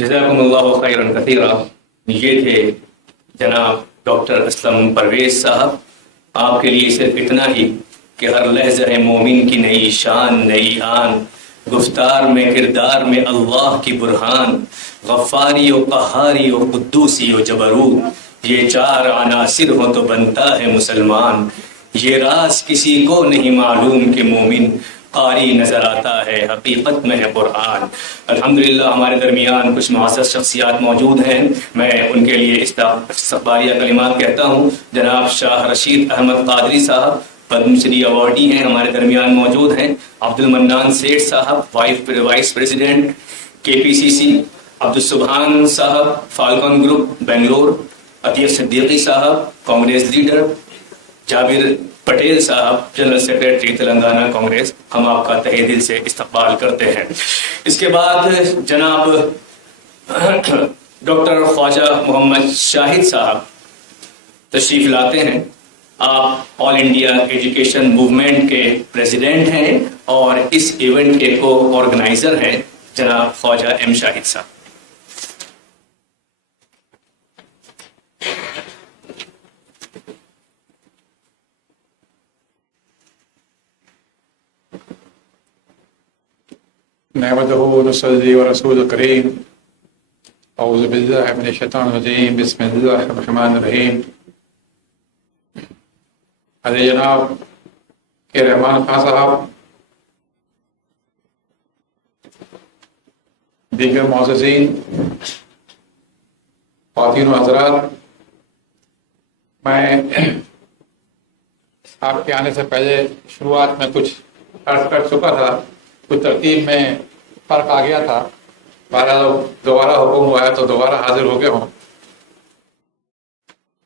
جزاکم اللہ خیرا کثیرا۔ یہ تھے جناب ڈاکٹر اسلم پرویز صاحب۔ آپ کے لیے صرف اتنا ہی کہ ہر لحظہ مومن کی نئی شان نئی آن، گفتار میں کردار میں اللہ کی برہان، غفاری و قہاری و قدوسی و جبروت، یہ چار عناصر ہوں تو بنتا ہے مسلمان۔ یہ راز کسی کو نہیں معلوم کہ مومن قاری نظر آتا ہے حقیقت میں ہے قرآن۔ الحمدللہ ہمارے درمیان کچھ معزز شخصیات موجود ہیں، میں ان کے لیے استقبالیہ کلمات کہتا ہوں۔ جناب شاہ رشید احمد قادری صاحب پدم شری ایوارڈی ہیں، ہمارے درمیان موجود ہیں۔ عبد المنان سیٹھ صاحب وائس پریزیڈنٹ KPCC، عبدالسبحان صاحب فالکن گروپ بنگلور، عتیق صدیقی صاحب کانگریس لیڈر، جابر پٹیل صاحب جنرل سیکریٹری تلنگانہ کانگریس، ہم آپ کا تہہ دل سے استقبال کرتے ہیں۔ اس کے بعد جناب ڈاکٹر خواجہ محمد شاہد صاحب تشریف لاتے ہیں۔ آپ آل انڈیا ایجوکیشن موومنٹ کے پریزیڈنٹ ہیں اور اس ایونٹ کے کو آرگنائزر ہیں جناب خواجہ M شاہد صاحب۔ نحمده ونصلي ورسول الكريم اعوذ بالله من الشیطان الرجیم بسم اللہ الرحمن الرحیم۔ حضرت جناب کے رحمان خان صاحب، دیگر معززین، خواتین و حضرات، میں آپ کے آنے سے پہلے شروعات میں کچھ عرض کر چکا تھا، کچھ ترتیب میں فرق آ گیا تھا، بہرحال دوبارہ حکم ہوا ہے تو دوبارہ حاضر ہو گئے ہوں۔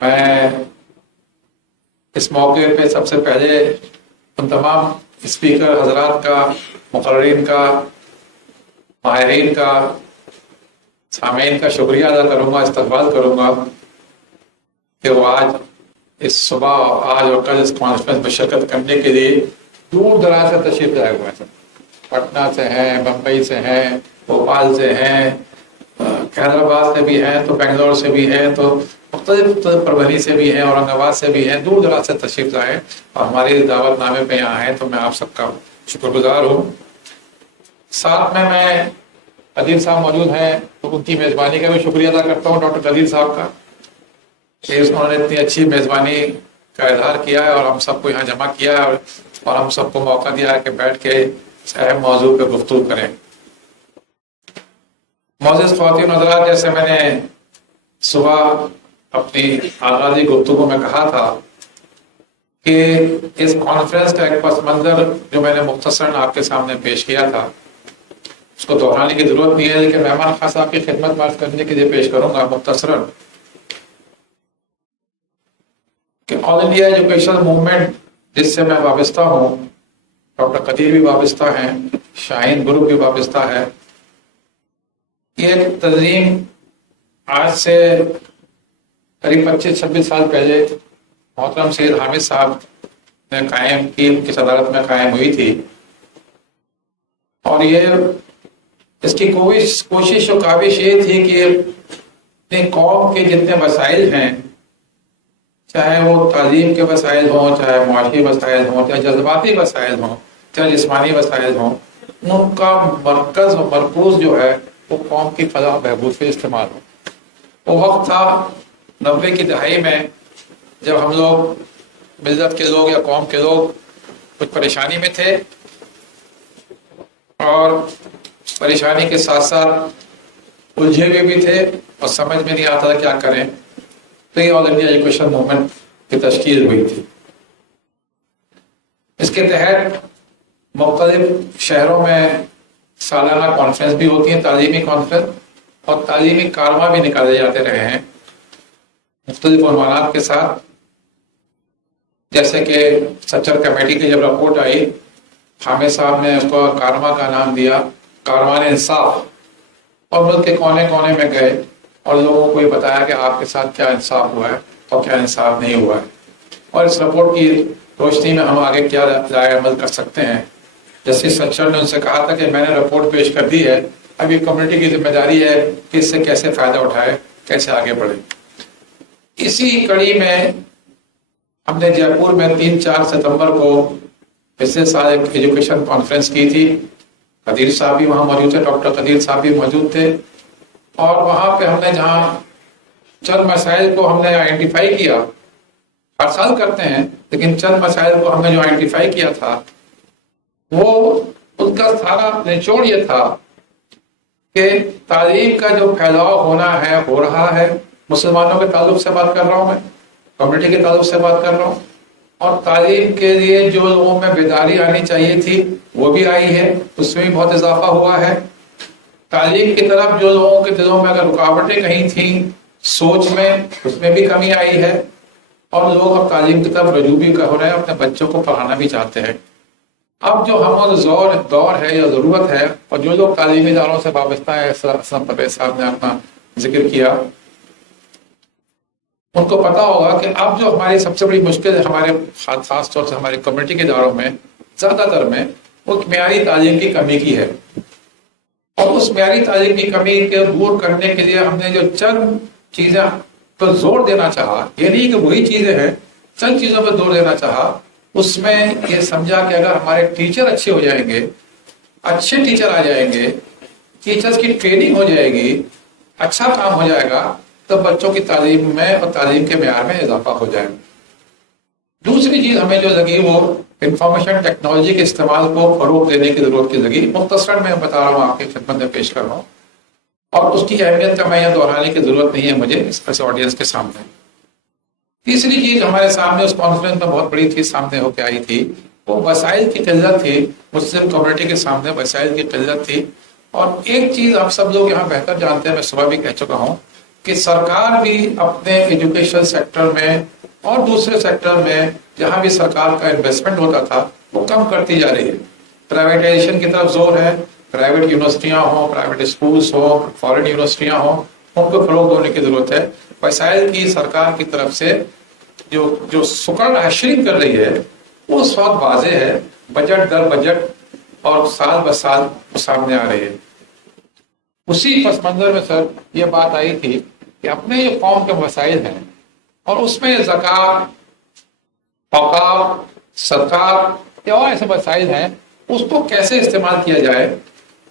میں اس موقع پہ سب سے پہلے ان تمام اسپیکر حضرات کا، مقررین کا، ماہرین کا، سامعین کا شکریہ ادا کروں گا، استقبال کروں گا کہ وہ آج اس صبح آج اور کل اس کانفرنس میں شرکت کرنے کے لیے دور دراز سے تشریف لائے ہوئے ہیں۔ پٹنہ سے ہیں، بمبئی سے ہیں، بھوپال سے ہیں، حیدرآباد سے بھی ہیں، تو بنگلور سے بھی ہیں، تو مختلف پروری سے بھی ہیں، اورنگ آباد سے بھی ہیں، دور دراز سے تشریف لائے اور ہماری دعوت نامے پہ یہاں ہیں، تو میں آپ سب کا شکر گزار ہوں۔ ساتھ میں قدیر صاحب موجود ہیں، تو ان کی میزبانی کا بھی شکریہ ادا کرتا ہوں ڈاکٹر قدیر صاحب کا کہ انہوں نے اتنی اچھی میزبانی کا اظہار کیا ہے اور ہم سب کو یہاں جمع کیا ہے اور ہم سب کو موقع دیا ہے کہ بیٹھ کے اس اہم موضوع پہ گفتگو کریں۔ معزز خواتین و حضرات، جیسے میں نے صبح اپنی آغازی گفتگو میں کہا تھا کہ اس کانفرنس کا ایک پس منظر جو میں نے مختصراً آپ کے سامنے پیش کیا تھا اس کو دہرانے کی ضرورت نہیں ہے، لیکن مہمان خاص آپ کی خدمت میں عرض کرنے کے لیے پیش کروں گا مختصراً کہ آل انڈیا ایجوکیشن موومنٹ جس سے میں وابستہ ہوں، ڈاکٹر قدیر بھی وابستہ ہیں، شاہین گروپ بھی وابستہ ہے، یہ ایک تنظیم آج سے قریب 25-26 سال پہلے محترم سید حامد صاحب نے قائم کی، ان کی صدارت میں قائم ہوئی تھی، اور یہ اس کی کوشش و کاوش یہ تھی کہ اپنی قوم کے جتنے مسائل ہیں، چاہے وہ تعلیم کے وسائل ہوں، چاہے معاشی وسائل ہوں، چاہے جذباتی وسائل ہوں، چاہے جسمانی وسائل ہوں، ان کا مرکز و مرکوز جو ہے وہ قوم کی فلاح و بہبود کے استعمال ہو۔ وہ وقت تھا 90 کی دہائی میں جب ہم لوگ ملت کے لوگ یا قوم کے لوگ کچھ پریشانی میں تھے اور پریشانی کے ساتھ ساتھ الجھے ہوئے بھی تھے اور سمجھ میں نہیں آتا تھا کیا کریں، تو یہ آل انڈیا ایجوکیشن موومنٹ کی تشکیل ہوئی تھی۔ اس کے تحت مختلف شہروں میں سالانہ کانفرنس بھی ہوتی ہیں، تعلیمی کانفرنس، اور تعلیمی کاررواں بھی نکالے جاتے رہے ہیں مختلف عنوانات کے ساتھ، جیسے کہ سچر کمیٹی کی جب رپورٹ آئی، حامد صاحب نے اس کو کاررواں کا نام دیا کاروان انصاف، اور ملک کے کونے کونے میں گئے اور لوگوں کو یہ بتایا کہ آپ کے ساتھ کیا انصاف ہوا ہے اور کیا انصاف نہیں ہوا ہے، اور اس رپورٹ کی روشنی میں ہم آگے کیا رائے عمل کر سکتے ہیں۔ جسٹس سچر نے ان سے کہا تھا کہ میں نے رپورٹ پیش کر دی ہے، اب یہ کمیونٹی کی ذمہ داری ہے کہ اس سے کیسے فائدہ اٹھائے، کیسے آگے بڑھے۔ اسی کڑی میں ہم نے جے پور میں 3-4 ستمبر کو پچھلے سال ایک ایجوکیشن کانفرنس کی تھی۔ قدیر صاحب بھی وہاں موجود تھے، ڈاکٹر قدیر صاحب بھی موجود تھے، اور وہاں پہ ہم نے جہاں چند مسائل کو ہم نے آئیڈینٹیفائی کیا، ہر سال کرتے ہیں لیکن چند مسائل کو ہم نے جو آئیڈینٹیفائی کیا تھا وہ ان کا سارا نچوڑ یہ تھا کہ تعلیم کا جو پھیلاؤ ہونا ہے، ہو رہا ہے، مسلمانوں کے تعلق سے بات کر رہا ہوں، میں کمیونٹی کے تعلق سے بات کر رہا ہوں، اور تعلیم کے لیے جو لوگوں میں بیداری آنی چاہیے تھی وہ بھی آئی ہے، اس میں بھی بہت اضافہ ہوا ہے۔ تعلیم کی طرف جو لوگوں کے دلوں میں اگر رکاوٹیں کہیں تھیں سوچ میں، اس میں بھی کمی آئی ہے، اور لوگ اب تعلیم کی طرف رجوع بھی ہو رہے ہیں، اپنے بچوں کو پڑھانا بھی چاہتے ہیں۔ اب جو ہم دور ہے یا ضرورت ہے، اور جو لوگ تعلیمی اداروں سے وابستہ ہے، اسلم پرویز صاحب نے اپنا ذکر کیا، ان کو پتا ہوگا کہ اب جو ہماری سب سے بڑی مشکل ہے ہمارے خاص طور سے ہماری کمیونٹی کے اداروں میں زیادہ تر میں، وہ معیاری تعلیم کی کمی کی ہے، اور اس معیاری تعلیم کی کمی کو دور کرنے کے لیے ہم نے جو چند چیزیں پر زور دینا چاہا، یہ نہیں کہ وہی چیزیں ہیں، چند چیزوں پر زور دینا چاہا۔ اس میں یہ سمجھا کہ اگر ہمارے ٹیچر اچھے ہو جائیں گے، اچھے ٹیچر آ جائیں گے، ٹیچرز کی ٹریننگ ہو جائے گی، اچھا کام ہو جائے گا، تو بچوں کی تعلیم میں اور تعلیم کے معیار میں اضافہ ہو جائے گا۔ دوسری چیز ہمیں جو لگی وہ انفارمیشن ٹیکنالوجی کے استعمال کو فروغ دینے کی ضرورت کی لگی۔ مختصر میں بتا رہا ہوں، آپ کی خدمت میں پیش کر رہا ہوں، اور اس کی اہمیت کا میں یہ دہرانے کی ضرورت نہیں ہے مجھے اس آڈینس کے سامنے۔ تیسری چیز ہمارے سامنے اس کانفرنس میں بہت بڑی چیز سامنے ہو کے آئی تھی، وہ وسائل کی قلت تھی، مسلم کمیونٹی کے سامنے وسائل کی قلت تھی۔ اور ایک چیز آپ سب لوگ یہاں بہتر جانتے ہیں، میں صبح بھی کہہ چکا ہوں، کہ سرکار بھی اپنے ایجوکیشن سیکٹر میں اور دوسرے سیکٹر میں جہاں بھی سرکار کا انویسٹمنٹ ہوتا تھا وہ کم کرتی جا رہی ہے۔ پرائیویٹائزیشن کی طرف زور ہے، پرائیویٹ یونیورسٹیاں ہوں، پرائیویٹ اسکولز ہوں، فارن یونیورسٹیاں ہوں، ان کو فروغ دینے کی ضرورت ہے۔ وسائل کی سرکار کی طرف سے جو سکڑ شرنک کر رہی ہے وہ اس وقت واضح ہے، بجٹ در بجٹ اور سال ب سال سامنے آ رہی ہے۔ اسی پس منظر میں سر یہ بات آئی تھی کہ اپنے جو قوم کے وسائل ہیں، اور اس میں زکوٰۃ، اوقاف، صدقات یا اور ایسے وسائل ہیں، اس کو کیسے استعمال کیا جائے،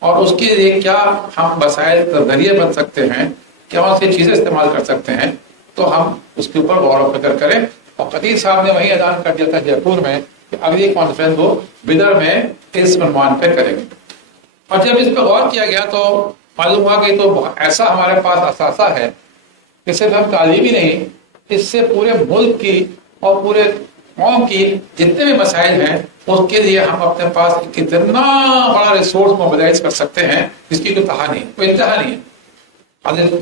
اور اس کے لیے کیا ہم وسائل کا ذریعے بن سکتے ہیں، کیا ایسی چیزیں استعمال کر سکتے ہیں، تو ہم اس کے اوپر غور و فکر کریں۔ اور قدیر صاحب نے وہی اعلان کر دیا تھا جے پور میں کہ اگلی کانفرنس وہ بدر میں اس عنوان پہ کریں گے۔ اور جب اس پہ غور کیا گیا تو معلوم ہوا کہ تو ایسا ہمارے پاس اثاثہ ہے کہ صرف ہم تعلیمی نہیں، اس سے پورے ملک کی اور پورے قوم کی جتنے بھی مسائل ہیں اس کے لیے ہم اپنے پاس کتنا بڑا ریسورس موبلائز کر سکتے ہیں جس کی کوئی کہا نہیں، کوئی انتہا نہیں ہے۔ حضرت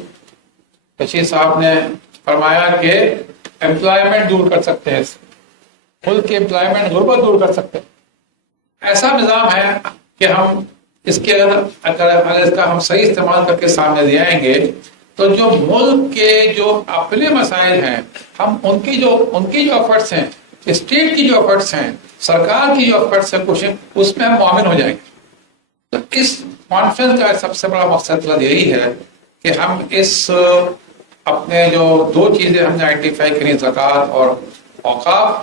بشیر صاحب نے فرمایا کہ امپلائمنٹ دور کر سکتے ہیں، ملک کی امپلائمنٹ، غربت دور کر سکتے ہیں۔ ایسا نظام ہے کہ ہم اس کے اگر اس کا ہم صحیح استعمال کر کے سامنے لے آئیں گے تو جو ملک کے جو اپنے مسائل ہیں، ہم ان کی جو ایفرٹس ہیں، اسٹیٹ کی جو ایفرٹس ہیں، سرکار کی جو ایفرٹس ہیں، کوشش، اس میں ہم معاون ہو جائیں گے۔ تو اس کانفرنس کا سب سے بڑا مقصد یہی ہے کہ ہم اس اپنے جو دو چیزیں ہم نے آئیڈینٹیفائی کری، زکوٰۃ اور اوقاف،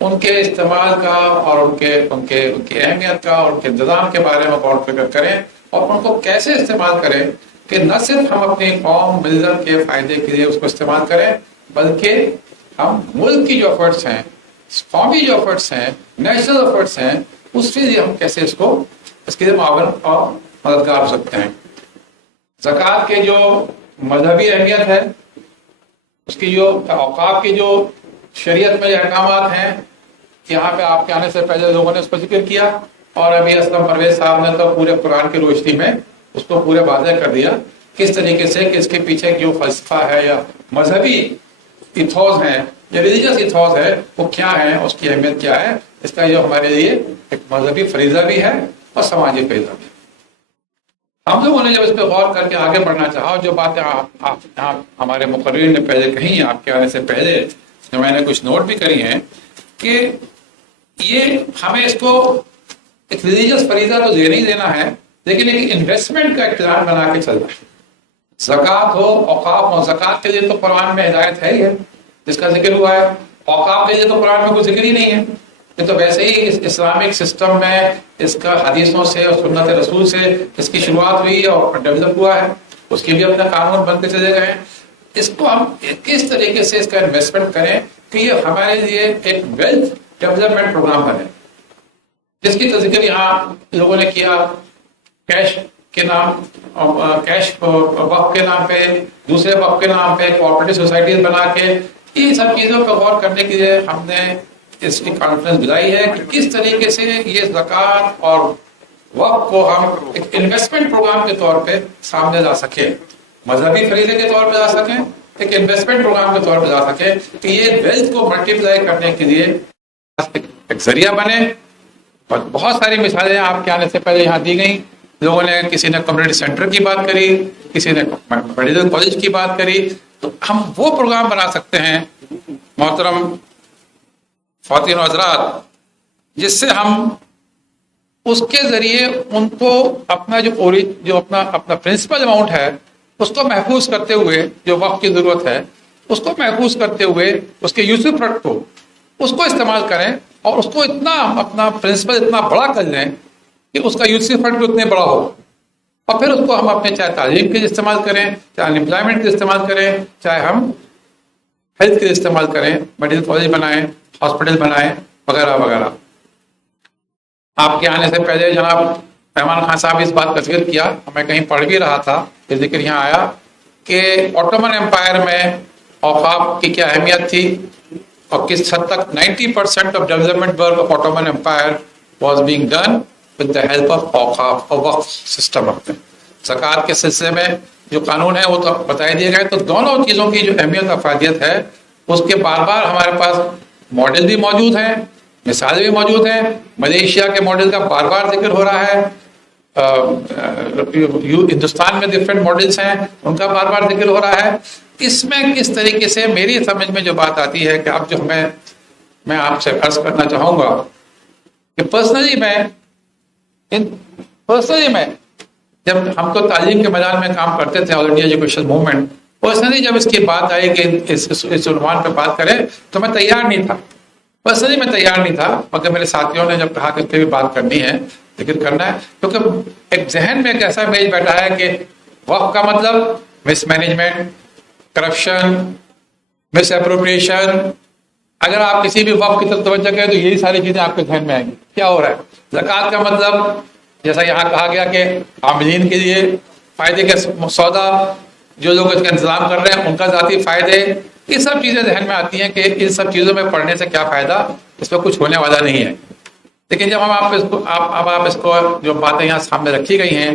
ان کے استعمال کا اور ان کی اہمیت کا اور ان کے انتظام کے بارے میں غور و فکر کریں، اور ان کو کیسے استعمال کریں کہ نہ صرف ہم اپنی قوم ملت کے فائدے کے لیے اس کو استعمال کریں، بلکہ ہم ملک کی جو ایفرٹس ہیں، قومی جو ایفرٹس ہیں، نیشنل ایفرٹس ہیں، اس کے لیے ہم کیسے اس کے لیے معاون اور مددگار ہو سکتے ہیں۔ زکوٰۃ کے جو مذہبی اہمیت ہے، اس کی جو اوقاف کی جو شریعت میں احکامات ہیں، یہاں پہ آپ کے آنے سے پہلے لوگوں نے اس پر ذکر کیا، اور ابھی اسلم پرویز صاحب نے تو پورے قرآن کی روشنی میں اس کو پورے واضح کر دیا کس طریقے سے کہ اس کے پیچھے جو فلسفہ ہے یا مذہبی ایتھوس ہیں یا ریلیجس ایتھوس ہے وہ کیا ہے، اس کی اہمیت کیا ہے، اس کا جو ہمارے لیے ایک مذہبی فریضہ بھی ہے اور سماجی فریضہ بھی ہے۔ ہم لوگوں نے جب اس پہ غور کر کے آگے بڑھنا چاہا، جو باتیں آپ ہمارے مقررین نے پہلے کہی ہیں آپ کے آنے سے پہلے، جو میں نے کچھ نوٹ بھی کری ہیں، کہ یہ ہمیں اس کو ایک ریلیجس فریضہ تو دینا ہی دینا ہے، لیکن ایک انویسٹمنٹ کا ایک پلان بنا کے چلنا ہے. زکوٰۃ ہو، اوقاف ہو. زکوٰۃ کے لیے تو قرآن میں ہدایت ہے ہی ہے جس کا ذکر ہوا ہے. اوقاف کے لیے تو قرآن میں کوئی ذکر ہی نہیں ہے. یہ تو ویسے ہی اسلامک سسٹم میں اس کا حدیثوں سے اور سنت رسول سے اس کی شروعات ہوئی اور ڈیولپ ہوا ہے. اس کے بھی اپنے قانون بنتے چلے گئے ہیں. اس کو ہم کس طریقے سے اس کا انویسٹمنٹ کریں کہ یہ ہمارے لیے ایک ویلتھ ڈیولپمنٹ پروگرام بنے، جس کی ذکر یہاں لوگوں نے کیا. کیش کے نام، کیش وقف کے نام پہ، دوسرے وقف کے نام پہ کوآپریٹو سوسائٹیز بنا کے، ان سب چیزوں پر غور کرنے کے لیے ہم نے اس کی کانفرنس بلائی ہے کہ کس طریقے سے یہ زکوٰۃ اور وقف کو ہم ایک انویسٹمنٹ پروگرام کے طور پہ سامنے لا سکیں، مذہبی فریضے کے طور پہ لا سکیں، ایک انویسٹمنٹ پروگرام کے طور پہ لا سکیں کہ یہ ویلتھ کو ملٹیپلائی کرنے کے لیے ایک ذریعہ بنے. اور بہت ساری مثالیں آپ کے آنے سے پہلے یہاں دی گئیں. لوگوں نے، کسی نے کمیونٹی سینٹر کی بات کری، کسی نے میڈیکل کالج کی بات کری. تو ہم وہ پروگرام بنا سکتے ہیں محترم خواتین و حضرات، جس سے ہم اس کے ذریعے ان کو اپنا جو اپنا پرنسپل اماؤنٹ ہے اس کو محفوظ کرتے ہوئے، جو وقت کی ضرورت ہے اس کو محفوظ کرتے ہوئے اس کے یوسف فنڈ کو اس کو استعمال کریں، اور اس کو اتنا اپنا پرنسپل اتنا بڑا کر لیں کہ اس کا یوسف فنڈ بھی اتنے بڑا ہو. اور پھر اس کو ہم اپنے چاہے تعلیم کے لیے استعمال کریں، چاہے انمپلائمنٹ کے لیے استعمال کریں، چاہے ہم ہیلتھ کے لیے استعمال کریں، میڈیکل کالج بنائیں، ہاسپٹل بنائیں، وغیرہ وغیرہ. آپ کے آنے سے پہلے جناب رحمان خان صاحب اس بات کا ذکر کیا، میں کہیں پڑھ بھی رہا تھا کہ ذکر یہاں آیا کہ آٹومن امپائر میں اوقاف کی کیا اہمیت تھی، اور کس حد تک 90% of development work of Ottoman empire was being done with the help of اوقاف اور وقف سسٹم. زکوٰۃ کے سلسلے میں جو قانون ہے وہ تو بتا دیے گئے. تو دونوں چیزوں کی جو اہمیت اور افادیت ہے اس کے بار بار ہمارے پاس ماڈل بھی موجود ہیں، مثالیں بھی موجود ہیں. ملیشیا کے ماڈل کا بار بار ذکر ہو رہا ہے، ہندوستان میں ڈفرینٹ ماڈلس ہیں، ان کا بار بار ذکر ہو رہا ہے. اس میں کس طریقے سے میری سمجھ میں جو بات آتی ہے کہ اب جو میں آپ سے عرض کرنا چاہوں گا کہ پرسنلی میں جب ہم تو تعلیم کے میدان میں کام کرتے تھے، آل انڈیا ایجوکیشن موومنٹ، پرسنلی جب اس کی بات آئی کہ اس عنوان پہ بات کریں تو میں تیار نہیں تھا. پرسنلی میں تیار نہیں تھا، مگر میرے ساتھیوں نے جب کہا کہ اس پہ بھی بات کرنی ہے، ذکر کرنا ہے، کیونکہ ایک ذہن میں ایک ایسا امیج بیٹھا ہے کہ وقف کا مطلب مس مینجمنٹ، کرپشن، مس اپروپریشن. اگر آپ کسی بھی وقف کی طرف توجہ کریں تو یہی ساری چیزیں آپ کے ذہن میں آئیں گی. کیا ہو رہا ہے؟ زکوٰۃ کا مطلب جیسا یہاں کہا گیا کہ عاملین کے لیے فائدے کا سودا، جو لوگ اس کا انتظام کر رہے ہیں ان کا ذاتی فائدے، یہ سب چیزیں ذہن میں آتی ہیں کہ ان سب چیزوں میں پڑھنے سے کیا فائدہ، اس میں کچھ ہونے والا نہیں ہے. لیکن جب ہم آپ اس کو جو باتیں یہاں سامنے رکھی گئی ہیں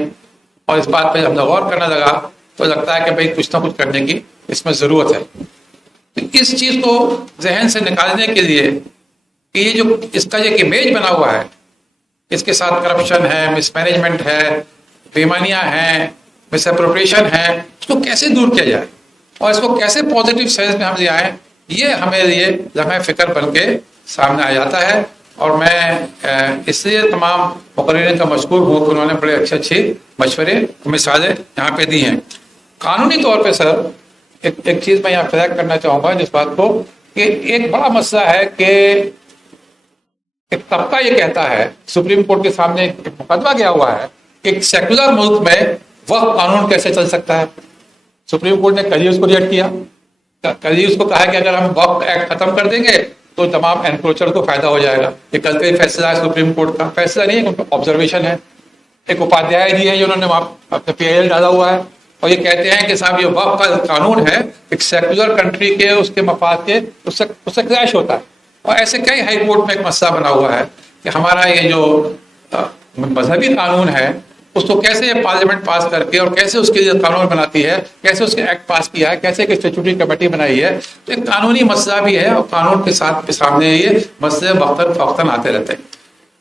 اور اس بات پہ ہم نے غور کرنے لگا تو لگتا ہے کہ بھائی کچھ نہ کچھ کرنے کی اس میں ضرورت ہے. تو اس چیز کو ذہن سے نکالنے کے لیے کہ یہ جو اس کا ایک امیج بنا ہوا ہے، اس کے ساتھ کرپشن ہے، مس مینجمنٹ ہے، بےمانیاں ہیں، مس اپروپریشن ہے، اس کو کیسے دور کیا جائے اور اس کو کیسے پازیٹیو سینس میں ہم لے آئیں، یہ ہمیں لیے لمحہ فکر بن کے سامنے آ جاتا ہے. اور میں اس لیے تمام مقررین کا مشکور ہوں کہ انہوں نے بڑے اچھے مشورے مثالیں یہاں پہ دی ہیں. قانونی طور پہ سر ایک چیز میں یہاں فلیگ کرنا چاہوں گا جس بات کو، کہ ایک بڑا مسئلہ ہے کہ ایک طبقہ یہ کہتا ہے، سپریم کورٹ کے سامنے ایک مقدمہ گیا ہوا ہے کہ ایک سیکولر ملک میں وقف قانون کیسے چل سکتا ہے. سپریم کورٹ نے کل ہی اس کو ریٹ کیا، کل ہی اس کو کہا کہ اگر ہم وقف ایکٹ ختم کر دیں گے تو تمام انکروچر کو فائدہ ہو جائے گا. یہ کل کا ہی فیصلہ ہے سپریم کورٹ کا، فیصلہ نہیں ہے، آبزرویشن ہے. ایک اپادھیائے جی ہیں جنہوں نے اپنے پی آئی ایل ڈالا ہوا ہے اور یہ کہتے ہیں کہ صاحب یہ وقف کا قانون ہے ایک سیکولر کنٹری کے اس کے مفاد کے اس سے کلیش ہوتا ہے. اور ایسے کئی ہائی کورٹ میں ایک مسئلہ بنا ہوا ہے کہ ہمارا یہ جو مذہبی قانون ہے اس کو کیسے پارلیمنٹ پاس کر کے اور کیسے اس کے لیے قانون بناتی ہے، کیسے اس کے ایکٹ پاس کیا ہے، کیسے ایک اسٹیچوٹری کمیٹی بنائی ہے. تو ایک قانونی مسئلہ بھی ہے اور قانون کے ساتھ سامنے یہ مسئلے وقتاً فوقتاً آتے رہتے ہیں.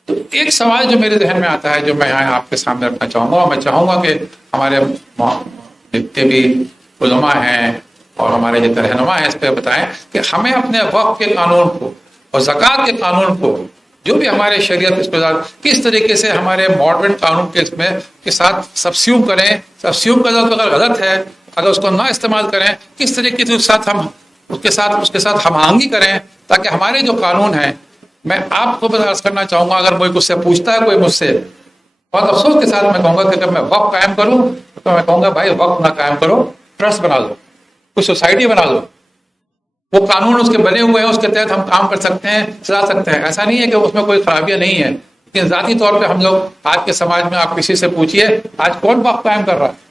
تو ایک سوال جو میرے ذہن میں آتا ہے جو میں یہاں آپ کے سامنے رکھنا چاہوں گا، اور میں چاہوں گا کہ ہمارے جتنے بھی علماء ہیں اور ہمارے جتنے رہنما ہیں اس پہ بتائیں کہ ہمیں اپنے وقف کے قانون کو اور زکوٰۃ کے قانون کو جو بھی ہمارے شریعت اس کے کس طریقے سے ہمارے ماڈرن قانون کے ساتھ سبسیوم کریں، سبسیوم کا لفظ اگر غلط ہے، اگر اس کو نہ استعمال کریں، کس طریقے سے اس کے ساتھ ہم آہنگی کریں تاکہ ہمارے جو قانون ہیں، میں آپ کو بس کرنا چاہوں گا، اگر کوئی مجھ سے پوچھتا ہے، کوئی مجھ سے بہت افسوس کے ساتھ میں کہوں گا کہ اگر میں وقف قائم کروں تو میں کہوں گا بھائی وقف نہ قائم کرو، ٹرسٹ بنا دو، کوئی سوسائٹی بنا دو، وہ قانون اس کے بنے ہوئے ہیں، اس کے تحت ہم کام کر سکتے ہیں، چلا سکتے ہیں. ایسا نہیں ہے کہ اس میں کوئی خرابیاں نہیں ہیں، لیکن ذاتی طور پہ ہم لوگ آج کے سماج میں آپ کسی سے پوچھیے آج کون وقف قائم کر رہا ہے؟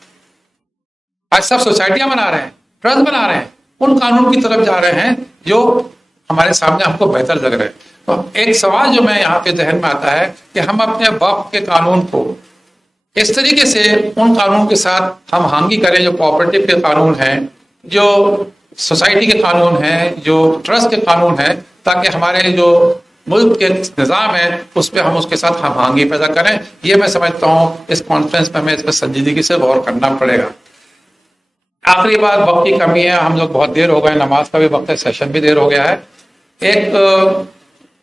آج سب سوسائٹیاں بنا رہے ہیں، ٹرسٹ بنا رہے ہیں، ان قانون کی طرف جا رہے ہیں جو ہمارے سامنے ہم کو بہتر لگ رہے ہیں. تو ایک سوال جو میں یہاں پہ ذہن میں آتا ہے کہ ہم اپنے وقف کے قانون کو اس طریقے سے ان قانون کے ساتھ ہم آہنگی کریں جو کوآپریٹو کے قانون ہیں، جو سوسائٹی کے قانون ہیں، جو ٹرسٹ کے قانون ہیں، تاکہ ہمارے جو ملک کے نظام ہے اس پہ ہم اس کے ساتھ ہم آہنگی پیدا کریں. یہ میں سمجھتا ہوں اس کانفرنس میں ہمیں اس پہ سنجیدگی سے غور کرنا پڑے گا. آخری بات، وقت کی کمی ہے، ہم لوگ بہت دیر ہو گئے، نماز کا بھی وقت ہے، سیشن بھی دیر ہو گیا ہے. ایک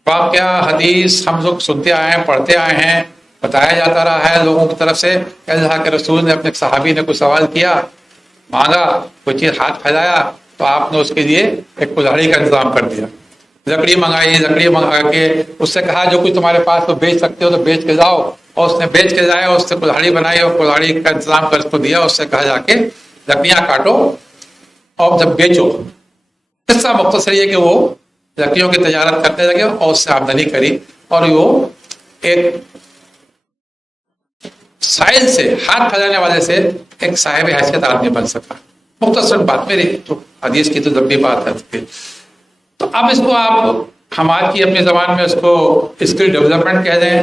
واقعہ حدیث ہم لوگ سنتے آئے ہیں، پڑھتے آئے ہیں، بتایا جاتا رہا ہے لوگوں کی طرف سے کہ اللہ کے رسول نے اپنے صحابی نے کوئی سوال کیا، مانگا، کوئی چیز ہاتھ پھیلایا تو آپ نے اس کے لیے ایک کلاڑی کا انتظام کر دیا. لکڑی منگائی، لکڑی منگا کے اس سے کہا جو کچھ تمہارے پاس تو بیچ سکتے ہو تو بیچ کے جاؤ، اور اس نے بیچ کے جایا، اس سے کلاڑی بنائی اور کلاڑی کا انتظام کر اس کو دیا. اس سے کہا جا کے لکڑیاں کاٹو اور جب بیچو. قصہ مختصر یہ کہ وہ لکڑیوں کی تجارت کرنے لگے اور اس سے آمدنی کری، اور وہ ایک سائل سے، ہاتھ پھیلانے والے سے ایک صاحب حیثیت آدمی بن سکا. مختصر بات، میری تو حدیث کی تو لمبی بات ہے. تو اب اس کو آپ ہمارے کی اپنی زبان میں اس کو اسکل ڈیولپمنٹ کہہ دیں،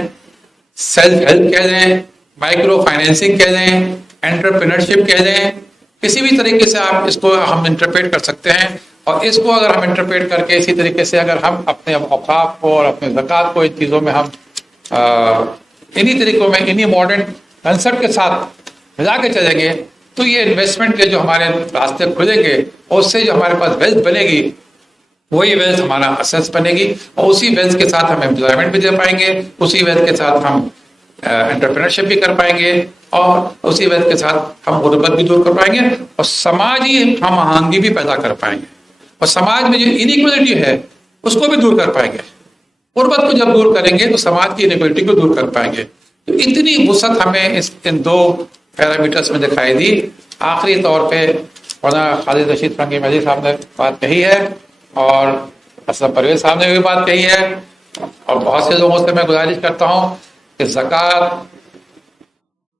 سیلف ہیلپ کہہ دیں، مائکرو فائنینسنگ کہہ دیں، انٹرپرینرشپ کہہ دیں، کسی بھی طریقے سے آپ اس کو ہم انٹرپریٹ کر سکتے ہیں. اور اس کو اگر ہم انٹرپریٹ کر کے اسی طریقے سے اگر ہم اپنے اوقاف کو اور اپنے زکوٰۃ کو ان چیزوں میں ہم انہی طریقوں میں انہی ماڈرن کنسپٹ کے ساتھ ملا کے چلیں گے تو یہ انویسٹمنٹ کے جو ہمارے راستے کھلیں گے اور اس سے جو ہمارے پاس ویلتھ بنے گی وہی ویلتھ ہمارا اسیس بنے گی، اور اسی ویلتھ کے ساتھ ہم امپلائمنٹ بھی دے پائیں گے، اسی ویلتھ کے ساتھ ہم انٹرپرینرشپ بھی کر پائیں گے، اور اسی ویلتھ کے ساتھ ہم غربت بھی دور کر پائیں گے، اور سماجی ہم آہنگی بھی پیدا کر پائیں گے، اور سماج میں جو انیکوالٹی ہے اس کو بھی دور کر پائیں گے. غربت کو جب دور کریں گے تو سماج کی انیکوالٹی کو دور کر پائیں گے. تو اتنی وسعت ہمیں ان دو پیرامیٹرز میں دکھائی دی. آخری طور پہ مولانا خالد رشید فرنگی مہدی صاحب نے بات کہی ہے، اور اسلم پرویز صاحب نے بھی بات کہی ہے، اور بہت سے لوگوں سے میں گزارش کرتا ہوں کہ زکوٰۃ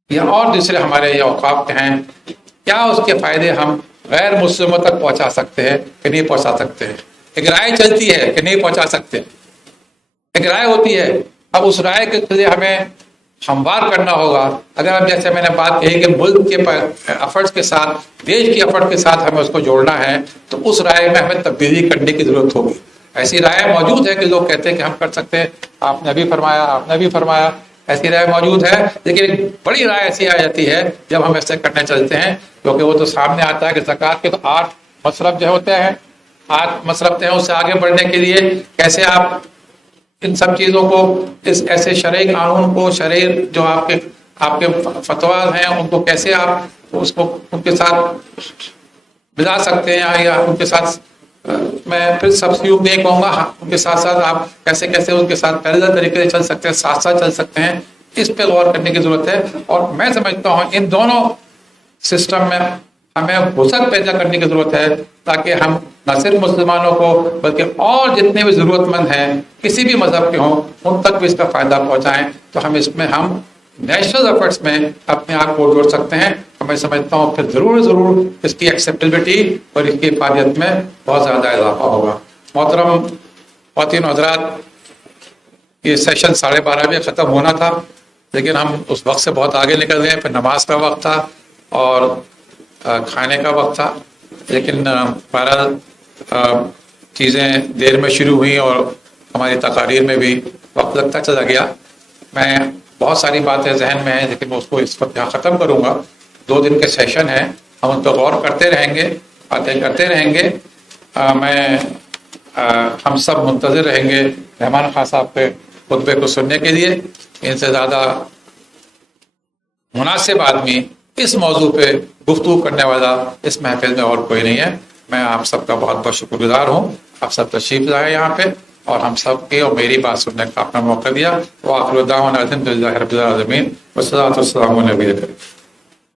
یا اور دوسرے ہمارے یہ اوقاف ہیں، کیا اس کے فائدے ہم غیر مسلموں تک پہنچا سکتے ہیں کہ نہیں پہنچا سکتے ہیں. ایک رائے چلتی ہے کہ نہیں پہنچا سکتے، ایک رائے ہوتی ہے. اب اس رائے کے لیے ہمیں ہموار کرنا ہوگا. اگر اب جیسے میں نے بات کہی کہ ملک کے ایفرٹس کے ساتھ، دیش کی ایفرٹ کے ساتھ ہمیں اس کو جوڑنا ہے، تو اس رائے میں ہمیں تبدیلی کرنے کی ضرورت ہوگی. ایسی رائے موجود ہے کہ لوگ کہتے ہیں کہ ہم کر سکتے ہیں، آپ نے ابھی فرمایا، آپ نے بھی فرمایا، ایسی رائے موجود ہے. لیکن ایک بڑی رائے ایسی آ جاتی ہے جب ہم ایسے کرنے چلتے ہیں، کیونکہ وہ تو سامنے آتا ہے کہ زکوٰۃ کے تو 8 مصرف جو ہوتے ہیں، 8 مصرف ہیں. اس سے آگے بڑھنے کے لیے کیسے آپ ان سب چیزوں کو، اس ایسے شرعی قانون کو، شرعی جو آپ کے فتویٰ ہیں ان کو کیسے آپ اس کو ان کے ساتھ ملا سکتے ہیں، یا ان کے ساتھ میں پھر سبسٹیوٹ نہیں کہوں گا، ان کے ساتھ ساتھ آپ کیسے ان کے ساتھ پیرالل طریقے سے چل سکتے ہیں، ساتھ ساتھ چل سکتے ہیں. اس پہ غور کرنے کی ضرورت ہے. اور میں سمجھتا ہوں ان دونوں سسٹم میں ہمیں وسعت پیدا کرنے کی ضرورت ہے، تاکہ ہم نہ صرف مسلمانوں کو بلکہ اور جتنے بھی ضرورت مند ہیں کسی بھی مذہب کے ہوں ان تک بھی اس کا فائدہ پہنچائیں. تو ہم اس میں ہم نیشنل ایفرٹس میں اپنے آپ کو جوڑ سکتے ہیں. میں سمجھتا ہوں پھر ضرور اس کی ایکسیپٹیبلٹی اور اس کی افادیت میں بہت زیادہ اضافہ ہوگا. محترم خواتین و حضرات، یہ سیشن 12:30 بجے ختم ہونا تھا، لیکن ہم اس وقت سے بہت آگے نکل گئے. پھر نماز کا وقت تھا اور کھانے کا وقت تھا، لیکن بہرحال چیزیں دیر میں شروع ہوئیں اور ہماری تقاریر میں بھی وقت لگتا چلا گیا. میں بہت ساری باتیں ذہن میں ہیں، لیکن میں اس کو اس وقت یہاں ختم کروں گا. 2 دن کے سیشن ہیں، ہم ان پہ غور کرتے رہیں گے، باتیں کرتے رہیں گے. ہم سب منتظر رہیں گے رحمان خان صاحب کے خطبے کو سننے کے لیے. ان سے زیادہ مناسب آدمی اس موضوع پہ گفتگو کرنے والا اس محفل میں اور کوئی نہیں ہے. میں آپ سب کا بہت بہت شکر گزار ہوں. آپ سب تشریف لائے یہاں پہ اور ہم سب کی اور میری بات سننے کا اپنا موقع دیا. وآخر دعوانا الحمدللہ رب العالمین والصلاۃ والسلام علی نبی کریم.